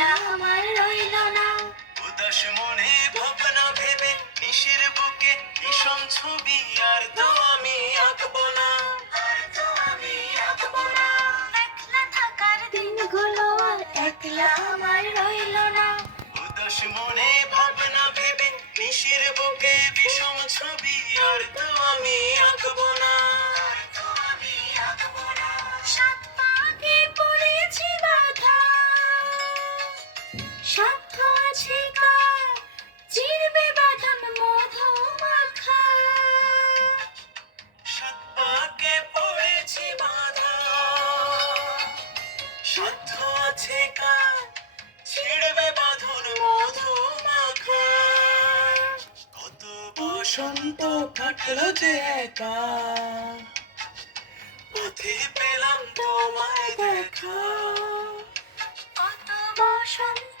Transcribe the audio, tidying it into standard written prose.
একলা আমার রইল না। উদাস মনে ভাবনা ভেবে নিশির বুকে ভীষণ ছবি আর তো আমি আঁকবো না, আর তো আমি আঁকবো না। একলা থাকার দিনগুলো আর একলা আমার রইল না। উদাস মনে ভাবনা ভেবে নিশির বুকে বিষম ছবি আর তো আমি আঁকবো না, আর তো আমি আঁকবো না। সাত পাকে পড়েছি বাধা, সাধ্য আছে কার চিরবে বাঁধন মধু মাখা। সাত পাকে পড়েছি বাধা, সাধ্য আছে কার ছিড়বে বাঁধন মধু মাখা। কত বসন্ত কাটলো যে একা, পথে পেলাম তোমায় দেখা। কত বসন্ত